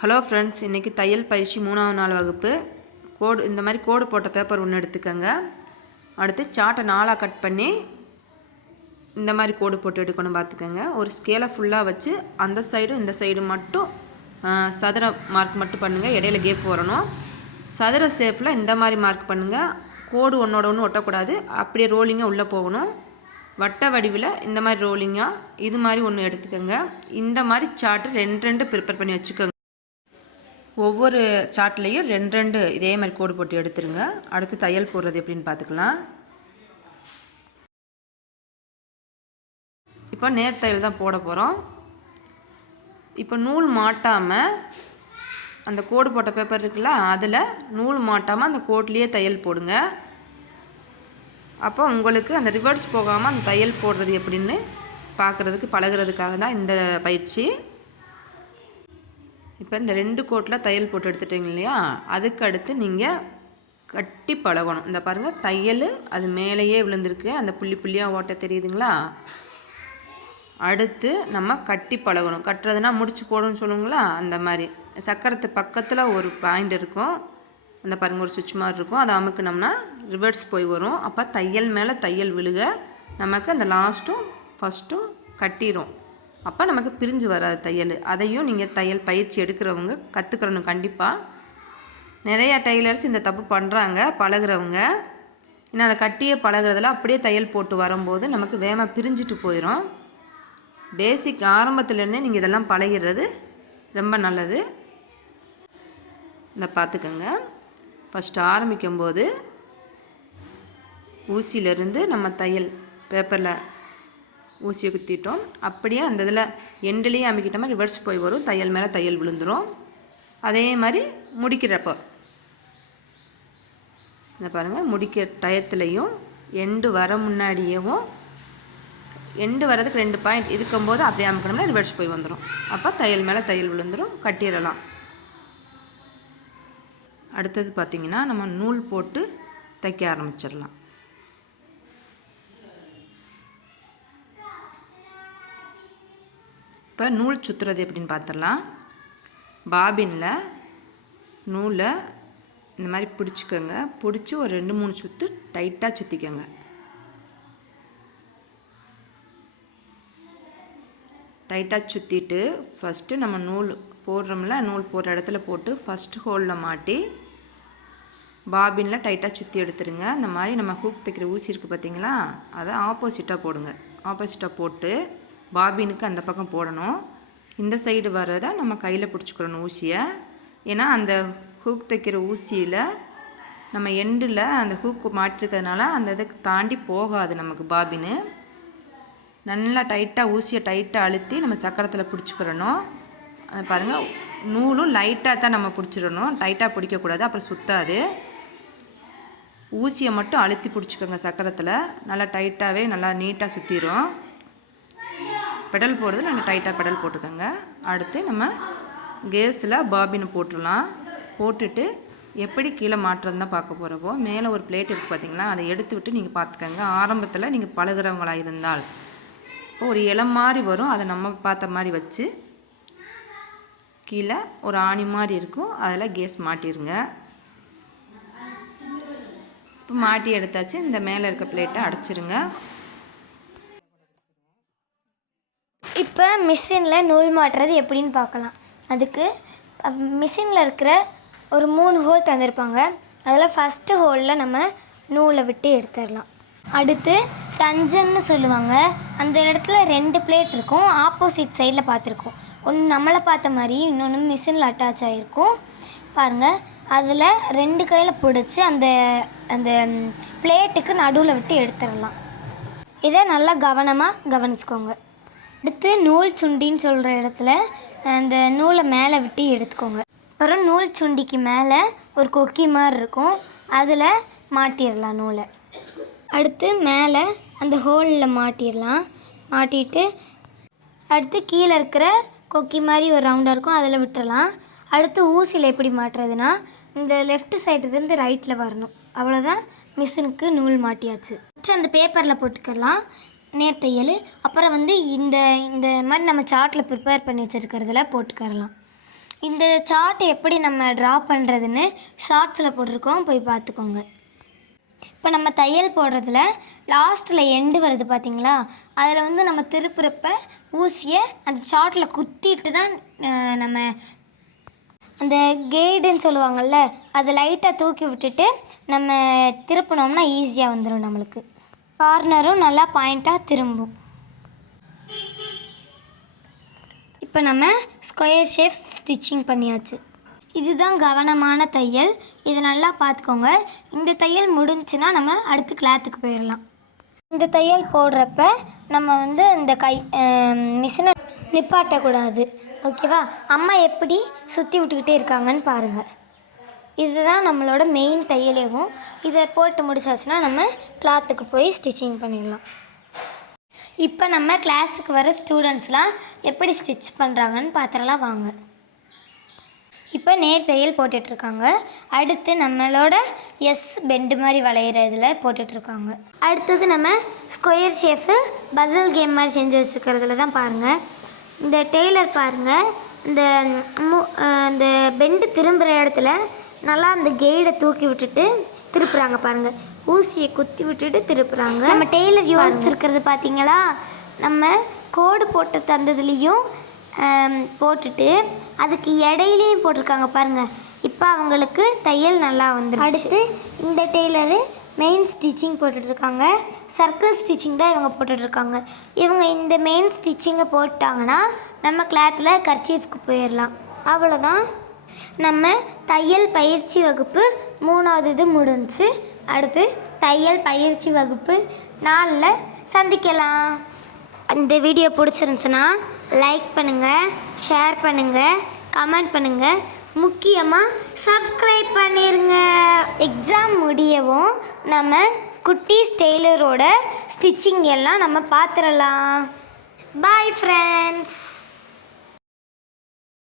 Hello friends, இன்றைக்கி தையல் பயிற்சி 3ஆவது நாள் வகுப்பு. கோடு இந்த மாதிரி கோடு போட்ட பேப்பர் ஒன்று எடுத்துக்கோங்க. அடுத்து சார்ட்டை 4ஆக கட் பண்ணி இந்த மாதிரி கோடு போட்டு எடுக்கணும் பார்த்துக்கோங்க. ஒரு ஸ்கேலை ஃபுல்லாக வச்சு அந்த சைடும் இந்த சைடு மட்டும் சதுர மார்க் மட்டும் பண்ணுங்கள். இடையில கேப் வரணும். சதுர ஷேப்பில் இந்த மாதிரி மார்க் பண்ணுங்கள். கோடு ஒன்றோட ஒன்று ஒட்டக்கூடாது, அப்படியே ரோலிங்காக உள்ளே போகணும். வட்ட வடிவில் இந்த மாதிரி ரோலிங்காக இது மாதிரி ஒன்று எடுத்துக்கோங்க. இந்த மாதிரி சார்ட்டு ரெண்டு ப்ரிப்பேர் பண்ணி வச்சுக்கோங்க. ஒவ்வொரு சார்ட்லேயும் ரெண்டு இதே மாதிரி கோடு போட்டு எடுத்துருங்க. அடுத்து தையல் போடுறது எப்படின்னு பார்த்துக்கலாம். இப்போ நேர் தையல் தான் போட போகிறோம். இப்போ நூல் மாட்டாமல் அந்த கோடு போட்ட பேப்பர் இருக்குல்ல, அதில் நூல் மாட்டாமல் அந்த கோட்லேயே தையல் போடுங்க. அப்போ உங்களுக்கு அந்த ரிவர்ஸ் போகாமல் அந்த தையல் போடுறது எப்படின்னு பார்க்குறதுக்கு பழகிறதுக்காக தான் இந்த பயிற்சி. இப்போ இந்த 2 கோட்டில் தையல் போட்டு எடுத்துட்டீங்க இல்லையா, அதுக்கு அடுத்து நீங்கள் கட்டி பழகணும். இந்த பாருங்கள், தையல் அது மேலேயே விழுந்திருக்கு, அந்த புள்ளியாக ஓட்ட தெரியுதுங்களா. அடுத்து நம்ம கட்டி பழகணும். கட்டுறதுனா முடிச்சு போடணும்னு சொல்லுங்களா, அந்த மாதிரி சக்கரத்து பக்கத்தில் ஒரு பாயிண்ட் இருக்கும். அந்த பாருங்கள், ஒரு சுவிட்ச் மாதிரி இருக்கும். அதை அமுக்குனோம்னா ரிவர்ஸ் போய் வரும். அப்போ தையல் மேலே தையல் விழுக நமக்கு அந்த லாஸ்ட்டும் ஃபஸ்ட்டும் கட்டிடும். அப்போ நமக்கு பிரிஞ்சு வராது தையல். அதையும் நீங்கள் தையல் பயிற்சி எடுக்கிறவங்க கற்றுக்கிறணும் கண்டிப்பாக. நிறையா டெய்லர்ஸ் இந்த தப்பு பண்ணுறாங்க பழகிறவங்க. ஏன்னா அதை கட்டியே பழகிறதுல அப்படியே தையல் போட்டு வரும்போது நமக்கு வேகமாக பிரிஞ்சுட்டு போயிடும். பேசிக் ஆரம்பத்துலேருந்தே நீங்கள் இதெல்லாம் பழகிறது ரொம்ப நல்லது. இந்த பார்த்துக்கோங்க, ஃபஸ்ட்டு ஆரம்பிக்கும்போது ஊசியிலேருந்து நம்ம தையல் பேப்பரில் ஊசியை குத்திட்டோம். அப்படியே அந்த இதில் எண்டுலேயே அமைக்கிட்ட மாதிரி ரிவர்ஸ் போய் வரும். தையல் மேலே தையல் விழுந்துடும். அதே மாதிரி முடிக்கிறப்போ இந்த பாருங்கள், முடிக்கிற டயத்துலையும் எண்டு வர முன்னாடியேவும் எண்டு வரதுக்கு 2 பாயிண்ட் இருக்கும்போது அப்படியே அமைக்கணும்னா ரிவர்ஸ் போய் வந்துடும். அப்போ தையல் மேலே தையல் விழுந்துடும், கட்டிடலாம். அடுத்தது பார்த்திங்கன்னா நம்ம நூல் போட்டு தைக்க ஆரம்பிச்சிடலாம். இப்போ நூல் சுற்றுறது எப்படின்னு பார்த்துடலாம். பாபினில் நூலை இந்த மாதிரி பிடிச்சிக்கோங்க. பிடிச்சி ஒரு 2-3 சுற்று டைட்டாக சுற்றிக்கோங்க. டைட்டாக சுற்றிட்டு ஃபஸ்ட்டு நம்ம நூல் போடுறோம்ல, நூல் போடுற இடத்துல போட்டு ஃபஸ்ட்டு ஹோலில் மாட்டி பாபினில் டைட்டாக சுற்றி எடுத்துருங்க. இந்த மாதிரி நம்ம ஹூக் தைக்கிற ஊசி இருக்குது பார்த்திங்களா, அதை ஆப்போசிட்டாக போடுங்க. ஆப்போசிட்டாக போட்டு பாபினுக்கு அந்த பக்கம் போடணும். இந்த சைடு வரதை நம்ம கையில் பிடிச்சிக்கிறணும் ஊசியை. ஏன்னா அந்த ஹூக் தைக்கிற ஊசியில் நம்ம எண்டில் அந்த ஹூக் மாட்டிருக்கிறதுனால அந்த இதுக்கு தாண்டி போகாது நமக்கு பாபின்னு. நல்லா டைட்டாக ஊசியை டைட்டாக அழுத்தி நம்ம சக்கரத்தில் பிடிச்சிக்கிறணும். அது பாருங்கள், நூலும் லைட்டாக தான் நம்ம பிடிச்சிடணும், டைட்டாக பிடிக்கக்கூடாது, அப்புறம் சுற்றாது. ஊசியை மட்டும் அழுத்தி பிடிச்சிக்கோங்க சக்கரத்தில். நல்லா டைட்டாகவே நல்லா நீட்டாக சுற்றிடும். பெடல் போடுறது நல்லா டைட்டாக பெடல் போட்டுக்கோங்க. அடுத்து நம்ம கேஸில் பாபினை போட்டுடலாம். போட்டுட்டு எப்படி கீழே மாட்டுறதுன்னு தான் பார்க்க போகிறப்போ, மேலே ஒரு பிளேட் இருக்குது பார்த்திங்களா, அதை எடுத்து விட்டு நீங்கள் பார்த்துக்கோங்க. ஆரம்பத்தில் நீங்கள் பழகிறவங்களாக இருந்தால் இப்போ ஒரு இலை மாதிரி வரும், அதை நம்ம பார்த்த மாதிரி வச்சு கீழே ஒரு ஆணி மாதிரி இருக்கும், அதில் கேஸ் மாட்டிடுங்க. இப்போ மாட்டி எடுத்தாச்சு. இந்த மேலே இருக்க பிளேட்டை அடைச்சிருங்க. இப்போ மிஷினில் நூல் மாட்டுறது எப்படின்னு பார்க்கலாம். அதுக்கு மிஷினில் இருக்கிற ஒரு 3 ஹோல் தந்திருப்பாங்க. அதில் ஃபஸ்ட்டு ஹோலில் நம்ம நூலை விட்டு எடுத்துடலாம். அடுத்து டஞ்சன்னு சொல்லுவாங்க. அந்த இடத்துல 2 பிளேட் இருக்கும். ஆப்போசிட் சைடில் பார்த்துருக்கோம். ஒன்று நம்மளை பார்த்த மாதிரி, இன்னொன்று மிஷினில் அட்டாச் ஆகிருக்கும் பாருங்கள். அதில் 2 கையில் பிடிச்சி அந்த அந்த பிளேட்டுக்கு நடுவில் விட்டு எடுத்துடலாம். இதை நல்லா கவனமாக கவனிச்சுக்கோங்க. அடுத்து நூல் சுண்டின்னு சொல்கிற இடத்துல அந்த நூலை மேலே விட்டு எடுத்துக்கோங்க. அப்புறம் நூல் சுண்டிக்கு மேலே ஒரு கொக்கி மாதிரி இருக்கும், அதில் மாட்டிடலாம் நூலை. அடுத்து மேலே அந்த ஹோலில் மாட்டிடலாம். மாட்டிட்டு அடுத்து கீழே இருக்கிற கொக்கி மாதிரி ஒரு ரவுண்டாக இருக்கும், அதில் விட்டுடலாம். அடுத்து ஊசியில் எப்படி மாட்டுறதுன்னா, இந்த லெஃப்ட் சைடுலேருந்து ரைட்டில் வரணும். அவ்வளோதான், மிஷினுக்கு நூல் மாட்டியாச்சு. அந்த பேப்பரில் போட்டுக்கலாம் நேர் தையல். அப்புறம் இந்த இந்த மாதிரி நம்ம சார்ட்டில் ப்ரிப்பேர் பண்ணி வச்சுருக்கிறதுல போட்டுக்கரலாம். இந்த சார்ட் எப்படி நம்ம ட்ரா பண்ணுறதுன்னு ஷார்ட்ஸில் போட்டிருக்கோம், போய் பார்த்துக்கோங்க. இப்போ நம்ம தையல் போடுறதுல லாஸ்ட்டில் எண்டு வருது பார்த்தீங்களா, அதில் வந்து நம்ம திருப்புறப்ப ஊசியை அந்த சார்ட்டில் குத்திட்டு தான் நம்ம அந்த கைடுன்னு சொல்லுவாங்கள்ல, அதை லைட்டாக தூக்கி விட்டுட்டு நம்ம திருப்பினோம்னா ஈஸியாக வந்துடும். நம்மளுக்கு கார்னரும் நல்லா பாயிண்ட்டாக திரும்பும். இப்போ நம்ம ஸ்கொயர் ஷேப் ஸ்டிச்சிங் பண்ணியாச்சு. இதுதான் கவனமான தையல், இதை நல்லா பார்த்துக்கோங்க. இந்த தையல் முடிஞ்சுன்னா நம்ம அடுத்து கிளாத்துக்கு போயிடலாம். இந்த தையல் போடுறப்ப நம்ம வந்து இந்த மிஷினை நிப்பாட்டக்கூடாது, ஓகேவா? அம்மா எப்படி சுற்றி விட்டுக்கிட்டே இருக்காங்கன்னு பாருங்கள். இதுதான் நம்மளோட மெயின் தையலேவும். இதை போட்டு முடிச்சாச்சுன்னா நம்ம கிளாத்துக்கு போய் ஸ்டிச்சிங் பண்ணிடலாம். இப்போ நம்ம கிளாஸுக்கு வர ஸ்டூடெண்ட்ஸ்லாம் எப்படி ஸ்டிச் பண்ணுறாங்கன்னு பார்த்துடலாம் வாங்க. இப்போ நேர் தையல் போட்டுட்ருக்காங்க. அடுத்து நம்மளோட பெண்டு மாதிரி வளையிற இதில் போட்டுட்ருக்காங்க. அடுத்தது நம்ம ஸ்கொயர் ஷேஃபு பசில் கேம் மாதிரி செஞ்சு வச்சுருக்கிறதுல தான் பாருங்கள். இந்த டெய்லர் பாருங்கள், இந்த பெண்டு திரும்புகிற இடத்துல நல்லா அந்த கெய்டை தூக்கி விட்டுட்டு திருப்புறாங்க பாருங்கள். ஊசியை குத்தி விட்டுட்டு திருப்புறாங்க. நம்ம டெய்லர் யோசிச்சிருக்கிறது பார்த்தீங்களா, நம்ம கோடு போட்டு தந்ததுலேயும் போட்டுட்டு அதுக்கு இடையிலையும் போட்டிருக்காங்க பாருங்கள். இப்போ அவங்களுக்கு தையல் நல்லா வந்துடும். அடுத்து இந்த டெய்லரு மெயின் ஸ்டிச்சிங் போட்டுட்ருக்காங்க. சர்க்கிள் ஸ்டிச்சிங் தான் இவங்க போட்டுட்ருக்காங்க. இவங்க இந்த மெயின் ஸ்டிச்சிங்கை போட்டாங்கன்னா நம்ம கிளாத்தில் கர்ச்சீஃப்க்கு போயிடலாம். அவ்வளோதான், நம்ம தையல் பயிற்சி வகுப்பு 3வது இது முடிஞ்சு. அடுத்து தையல் பயிற்சி வகுப்பு 4ல் சந்திக்கலாம். இந்த வீடியோ பிடிச்சிருந்துச்சுன்னா லைக் பண்ணுங்கள், ஷேர் பண்ணுங்கள், கமெண்ட் பண்ணுங்கள், முக்கியமாக சப்ஸ்கிரைப் பண்ணிடுங்க. எக்ஸாம் முடியவும் நம்ம குட்டீஸ் டெய்லரோட ஸ்டிச்சிங் எல்லாம் நம்ம பார்த்துடலாம். Bye friends.